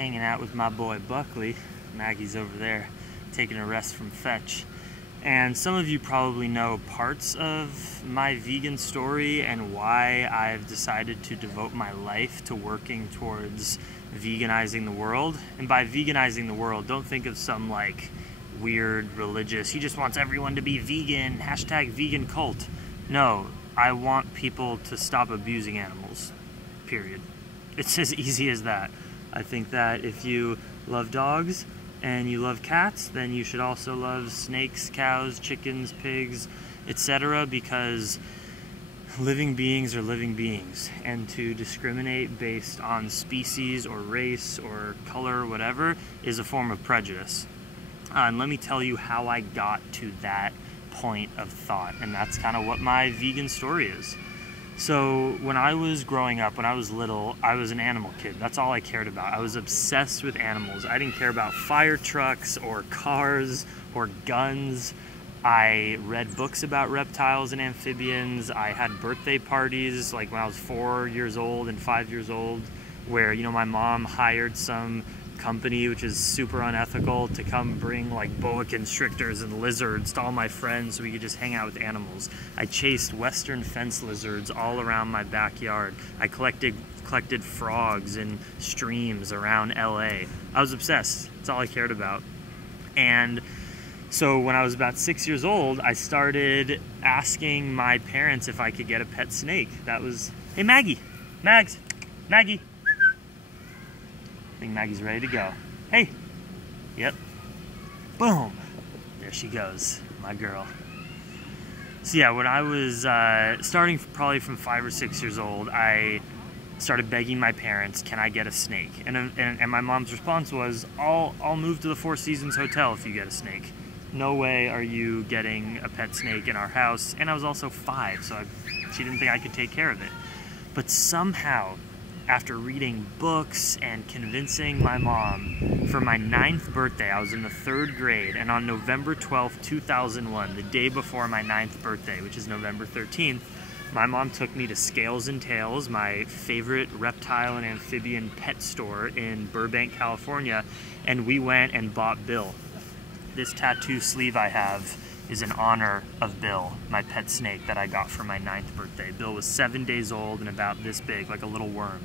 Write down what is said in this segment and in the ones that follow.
hanging out with my boy Buckley. Maggie's over there taking a rest from fetch. And some of you probably know parts of my vegan story and why I've decided to devote my life to working towards veganizing the world. And by veganizing the world, don't think of some like weird religious, he just wants everyone to be vegan, hashtag vegan cult. No, I want people to stop abusing animals, period. It's as easy as that. I think that if you love dogs and you love cats, then you should also love snakes, cows, chickens, pigs, etc. because living beings are living beings, and to discriminate based on species or race or color or whatever is a form of prejudice. And let me tell you how I got to that point of thought, and that's kind of what my vegan story is. So when I was growing up, when I was little, I was an animal kid. That's all I cared about. I was obsessed with animals. I didn't care about fire trucks or cars or guns. I read books about reptiles and amphibians. I had birthday parties like when I was 4 years old and 5 years old where, you know, my mom hired some company, which is super unethical, to come bring like boa constrictors and lizards to all my friends so we could just hang out with animals. I chased western fence lizards all around my backyard. I collected frogs in streams around LA. I was obsessed. That's all I cared about. And so when I was about 6 years old, I started asking my parents if I could get a pet snake. That was, hey Maggie, Maggie. I think Maggie's ready to go. Hey! Yep. Boom! There she goes, my girl. So yeah, when I was starting probably from 5 or 6 years old, I started begging my parents, can I get a snake? And my mom's response was, I'll move to the Four Seasons Hotel if you get a snake. No way are you getting a pet snake in our house. And I was also 5, so she didn't think I could take care of it. But somehow, after reading books and convincing my mom, for my 9th birthday, I was in the 3rd grade, and on November 12th, 2001, the day before my 9th birthday, which is November 13th, my mom took me to Scales and Tails, my favorite reptile and amphibian pet store in Burbank, California, and we went and bought Bill. This tattoo sleeve I have is in honor of Bill, my pet snake that I got for my 9th birthday. Bill was 7 days old and about this big, like a little worm.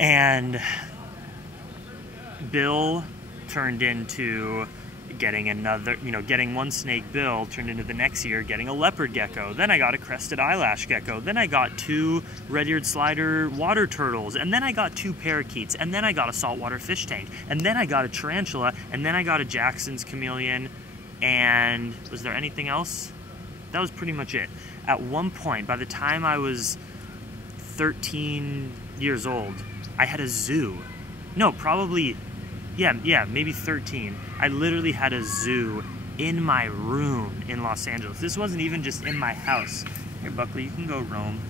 And Bill turned into getting another, getting one snake, Bill, turned into the next year getting a leopard gecko. Then I got a crested eyelash gecko. Then I got 2 red-eared slider water turtles. And then I got 2 parakeets. And then I got a saltwater fish tank. And then I got a tarantula. And then I got a Jackson's chameleon. And was there anything else? That was pretty much it. At one point, by the time I was 13 years old, I had a zoo. No, probably, yeah, maybe 13. I literally had a zoo in my room in Los Angeles. This wasn't even just in my house. Here, Buckley, you can go roam.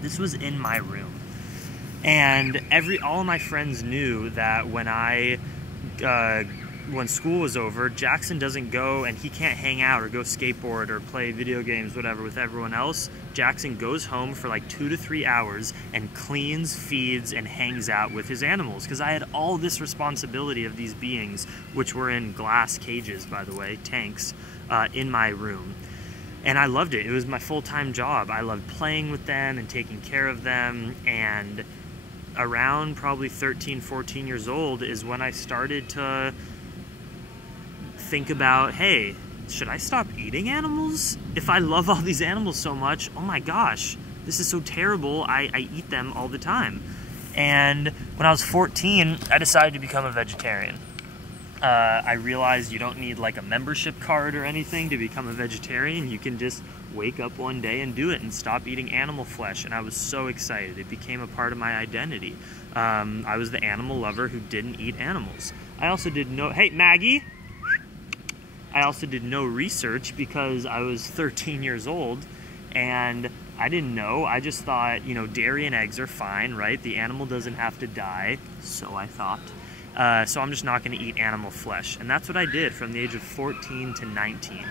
This was in my room. And all of my friends knew that when school was over, Jackson doesn't go and he can't hang out or go skateboard or play video games, whatever, with everyone else. Jackson goes home for like 2 to 3 hours and cleans, feeds, and hangs out with his animals. Because I had all this responsibility of these beings, which were in glass cages, by the way, tanks, in my room. And I loved it. It was my full-time job. I loved playing with them and taking care of them. And around probably 13, 14 years old is when I started to think about, hey, should I stop eating animals? If I love all these animals so much, oh my gosh, this is so terrible, I eat them all the time. And when I was 14, I decided to become a vegetarian. I realized you don't need like a membership card or anything to become a vegetarian. You can just wake up one day and do it and stop eating animal flesh. And I was so excited. It became a part of my identity. I was the animal lover who didn't eat animals. I also did hey Maggie! I also did no research because I was 13 years old and I didn't know. I just thought, dairy and eggs are fine, right? The animal doesn't have to die, so I thought. So I'm just not going to eat animal flesh. And that's what I did from the age of 14 to 19.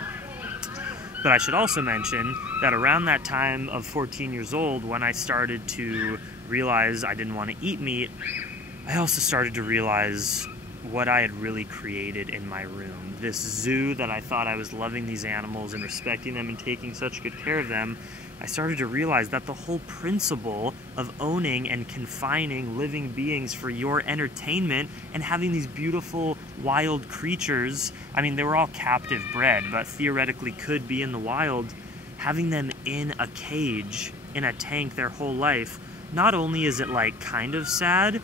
But I should also mention that around that time of 14 years old, when I started to realize I didn't want to eat meat, I also started to realize what I had really created in my room. This zoo that I thought I was loving these animals and respecting them and taking such good care of them, I started to realize that the whole principle of owning and confining living beings for your entertainment and having these beautiful wild creatures, I mean, they were all captive bred, but theoretically could be in the wild, having them in a cage, in a tank their whole life, not only is it like kind of sad,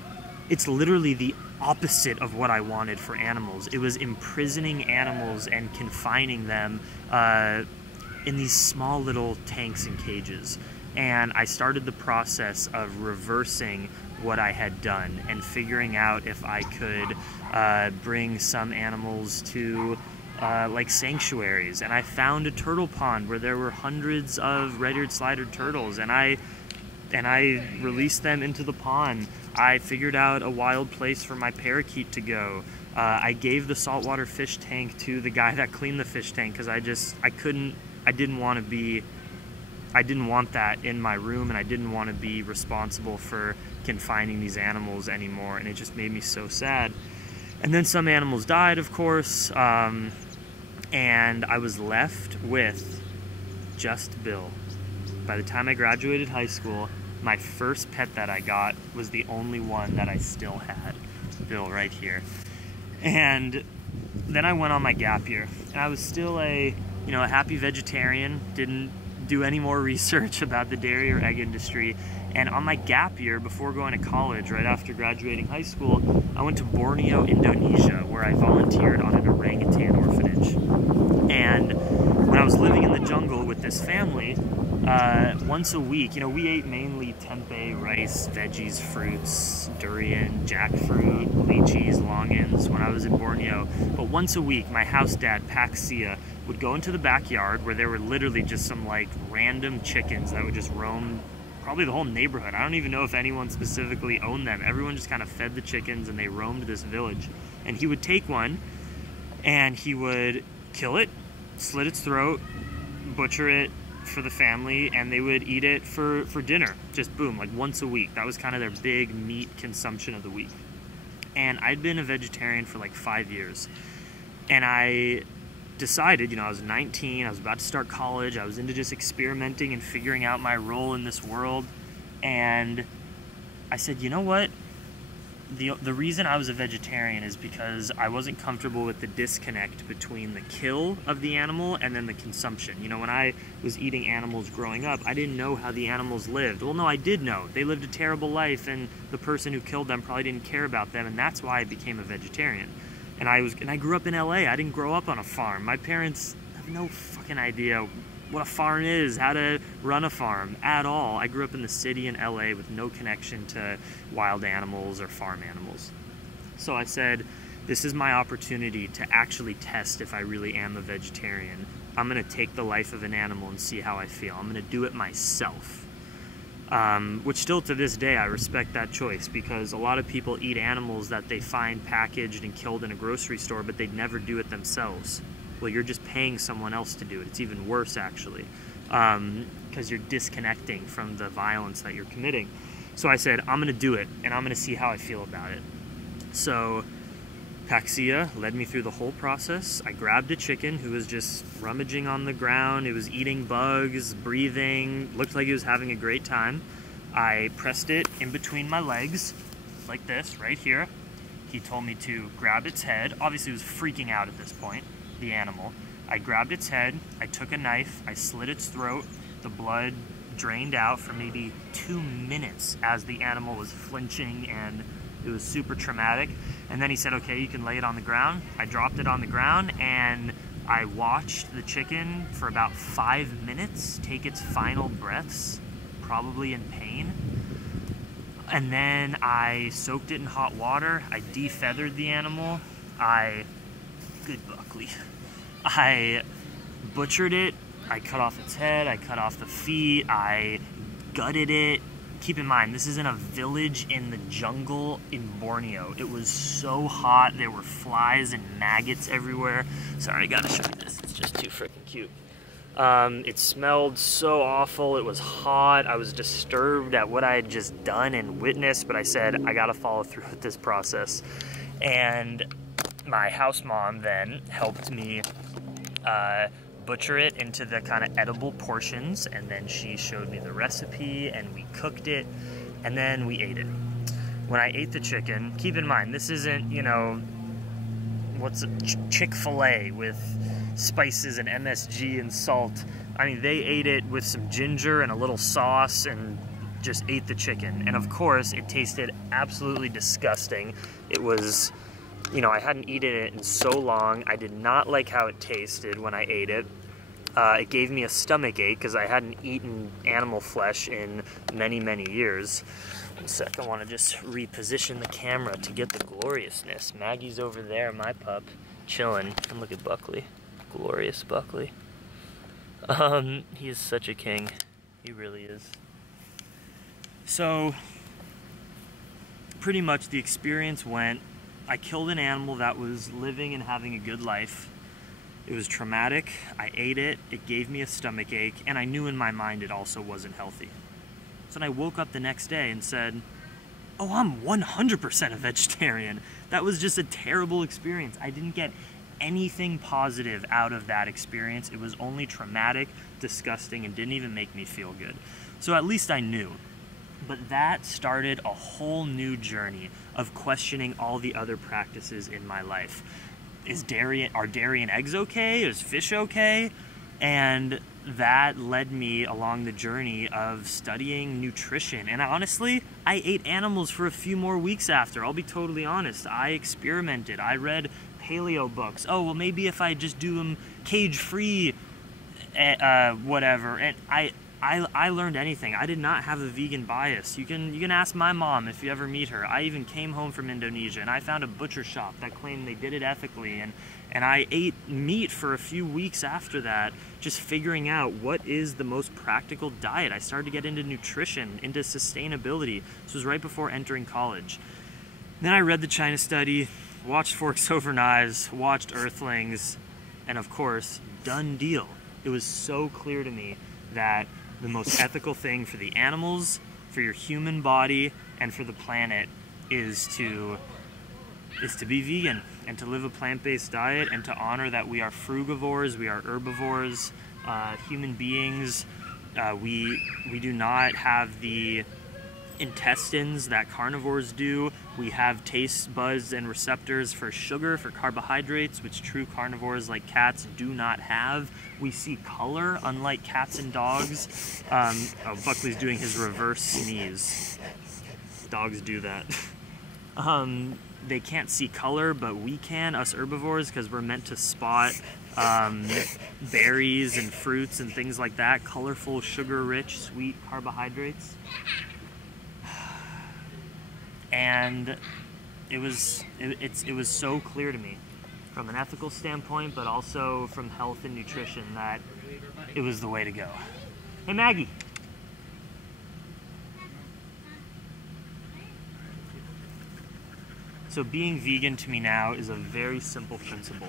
it's literally the opposite of what I wanted for animals. It was imprisoning animals and confining them in these small little tanks and cages. And I started the process of reversing what I had done and figuring out if I could bring some animals to like sanctuaries. And I found a turtle pond where there were hundreds of red-eared slider turtles, and I released them into the pond. I figured out a wild place for my parakeet to go. I gave the saltwater fish tank to the guy that cleaned the fish tank because I didn't want that in my room, and I didn't want to be responsible for confining these animals anymore, and it just made me so sad. And then some animals died, of course, and I was left with just Bill. By the time I graduated high school, my first pet that I got was the only one that I still had. Bill right here. And then I went on my gap year, and I was still a happy vegetarian, didn't do any more research about the dairy or egg industry. And on my gap year, before going to college, right after graduating high school, I went to Borneo, Indonesia, where I volunteered on an orangutan orphanage. And when I was living in the jungle with this family, once a week, we ate mainly tempeh, rice, veggies, fruits, durian, jackfruit, lychees, longans when I was in Borneo. But once a week, my house dad, Paxia, would go into the backyard where there were literally just some like random chickens that would just roam probably the whole neighborhood. I don't even know if anyone specifically owned them. Everyone just kind of fed the chickens and they roamed this village. And he would take one and he would kill it, slit its throat, butcher it for the family, and they would eat it for dinner. Just boom, like once a week. That was kind of their big meat consumption of the week. And I'd been a vegetarian for like 5 years. And I decided, I was 19, I was about to start college, I was into just experimenting and figuring out my role in this world, and I said, you know what, the reason I was a vegetarian is because I wasn't comfortable with the disconnect between the kill of the animal and then the consumption. When I was eating animals growing up, I didn't know how the animals lived. Well, no, I did know. They lived a terrible life, and the person who killed them probably didn't care about them, and that's why I became a vegetarian. And I grew up in LA. I didn't grow up on a farm. My parents have no fucking idea what a farm is, how to run a farm at all. I grew up in the city in LA with no connection to wild animals or farm animals. So I said, this is my opportunity to actually test if I really am a vegetarian. I'm gonna take the life of an animal and see how I feel. I'm gonna do it myself. Which still to this day, I respect that choice, because a lot of people eat animals that they find packaged and killed in a grocery store, but they'd never do it themselves. Well, you're just paying someone else to do it. It's even worse, actually, because you're disconnecting from the violence that you're committing. So I said, I'm going to do it, and I'm going to see how I feel about it. So Paxia led me through the whole process. I grabbed a chicken who was just rummaging on the ground. It was eating bugs, breathing, looked like it was having a great time. I pressed it in between my legs, like this, right here. He told me to grab its head. Obviously, it was freaking out at this point, the animal. I grabbed its head, I took a knife, I slit its throat. The blood drained out for maybe 2 minutes as the animal was flinching, and it was super traumatic. And then he said, okay, you can lay it on the ground. I dropped it on the ground, and I watched the chicken for about 5 minutes take its final breaths, probably in pain. And then I soaked it in hot water. I defeathered the animal. Good Buckley. I butchered it. I cut off its head. I cut off the feet. I gutted it. Keep in mind, this is in a village in the jungle in Borneo. It was so hot. There were flies and maggots everywhere. Sorry, I gotta show you this. It's just too freaking cute. It smelled so awful. It was hot. I was disturbed at what I had just done and witnessed, but I said, I gotta follow through with this process. And my house mom then helped me butcher it into the kind of edible portions, and then she showed me the recipe and we cooked it, and then we ate it. When I ate the chicken, keep in mind, this isn't, you know, what's a Chick-fil-A with spices and MSG and salt. I mean, they ate it with some ginger and a little sauce and just ate the chicken. And of course, it tasted absolutely disgusting. It was, you know, I hadn't eaten it in so long. I did not like how it tasted when I ate it. It gave me a stomach ache because I hadn't eaten animal flesh in many, many years. One sec, I want to just reposition the camera to get the gloriousness. Maggie's over there, my pup, chilling. And look at Buckley. Glorious Buckley. He is such a king. He really is. So, pretty much the experience went, I killed an animal that was living and having a good life. It was traumatic. I ate it. It gave me a stomach ache, and I knew in my mind it also wasn't healthy. So then I woke up the next day and said, oh, I'm 100% a vegetarian. That was just a terrible experience. I didn't get anything positive out of that experience. It was only traumatic, disgusting, and didn't even make me feel good. So at least I knew. But that started a whole new journey of questioning all the other practices in my life. Are dairy and eggs okay? Is fish okay? And that led me along the journey of studying nutrition. And honestly, I ate animals for a few more weeks after. I'll be totally honest. I experimented. I read paleo books. Oh, well, maybe if I just do them cage-free, whatever. And I learned anything. I did not have a vegan bias. You can ask my mom if you ever meet her. I even came home from Indonesia and I found a butcher shop that claimed they did it ethically, and I ate meat for a few weeks after that, just figuring out what is the most practical diet. I started to get into nutrition, into sustainability. This was right before entering college. Then I read the China Study, watched Forks Over Knives, watched Earthlings, and of course, done deal. It was so clear to me that the most ethical thing for the animals, for your human body, and for the planet is to be vegan and to live a plant-based diet and to honor that we are frugivores, we are herbivores, human beings. We do not have the intestines that carnivores do. We have taste buds and receptors for sugar, for carbohydrates, which true carnivores like cats do not have. We see color, unlike cats and dogs. Buckley's doing his reverse sneeze. Dogs do that. They can't see color, but we can, us herbivores, because we're meant to spot berries and fruits and things like that, colorful, sugar-rich, sweet carbohydrates. And it was so clear to me from an ethical standpoint, but also from health and nutrition, that it was the way to go. Hey, Maggie. So being vegan to me now is a very simple principle.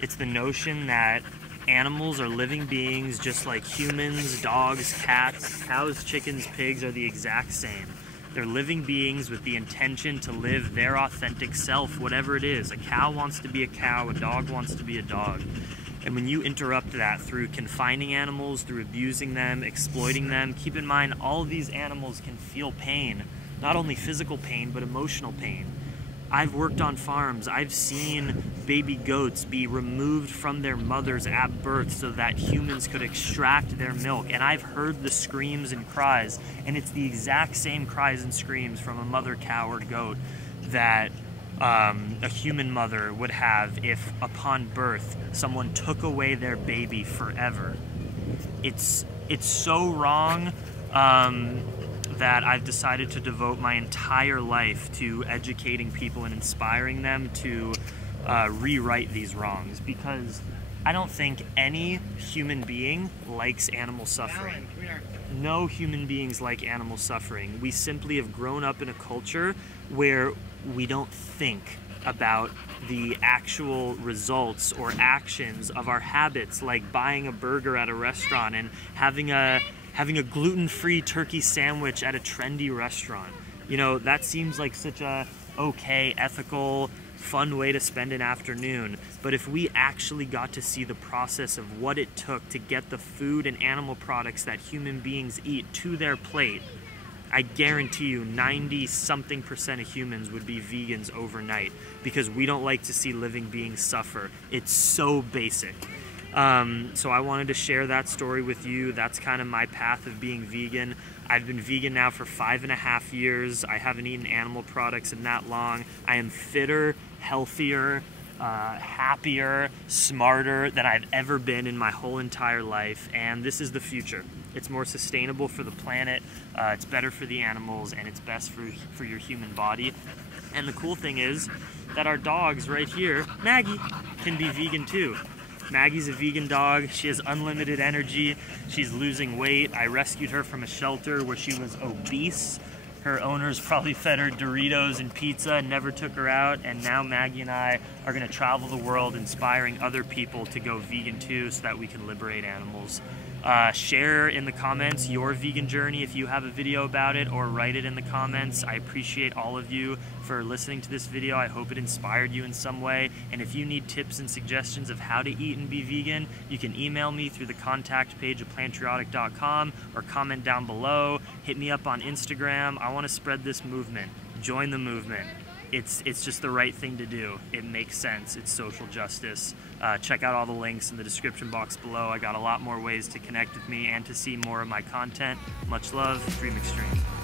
It's the notion that animals are living beings just like humans, dogs, cats, cows, chickens, pigs are the exact same. They're living beings with the intention to live their authentic self, whatever it is. A cow wants to be a cow, a dog wants to be a dog. And when you interrupt that through confining animals, through abusing them, exploiting them, keep in mind all of these animals can feel pain. Not only physical pain, but emotional pain. I've worked on farms. I've seen baby goats be removed from their mothers at birth so that humans could extract their milk. And I've heard the screams and cries, and it's the exact same cries and screams from a mother cow or goat that a human mother would have if upon birth someone took away their baby forever. It's so wrong that I've decided to devote my entire life to educating people and inspiring them to rewrite these wrongs, because I don't think any human being likes animal suffering. No human beings like animal suffering. We simply have grown up in a culture where we don't think about the actual results or actions of our habits, like buying a burger at a restaurant and having a gluten-free turkey sandwich at a trendy restaurant. You know, that seems like such a okay, ethical, fun way to spend an afternoon. But if we actually got to see the process of what it took to get the food and animal products that human beings eat to their plate, I guarantee you 90-something% of humans would be vegans overnight, because we don't like to see living beings suffer. It's so basic. So I wanted to share that story with you. That's kind of my path of being vegan. I've been vegan now for 5.5 years. I haven't eaten animal products in that long. I am fitter, healthier, happier, smarter than I've ever been in my whole entire life, and this is the future. It's more sustainable for the planet, it's better for the animals, and it's best for your human body. And the cool thing is that our dogs right here, Maggie, can be vegan too. Maggie's a vegan dog. She has unlimited energy. She's losing weight. I rescued her from a shelter where she was obese. Her owners probably fed her Doritos and pizza and never took her out, and now Maggie and I are going to travel the world inspiring other people to go vegan too, so that we can liberate animals. Share in the comments your vegan journey if you have a video about it, or write it in the comments. I appreciate all of you for listening to this video. I hope it inspired you in some way, and if you need tips and suggestions of how to eat and be vegan, you can email me through the contact page of plantriotic.com or comment down below. Hit me up on Instagram. I want to spread this movement. Join the movement. It's just the right thing to do. It makes sense. It's social justice. Check out all the links in the description box below. I got a lot more ways to connect with me and to see more of my content. Much love, Dream Extreme.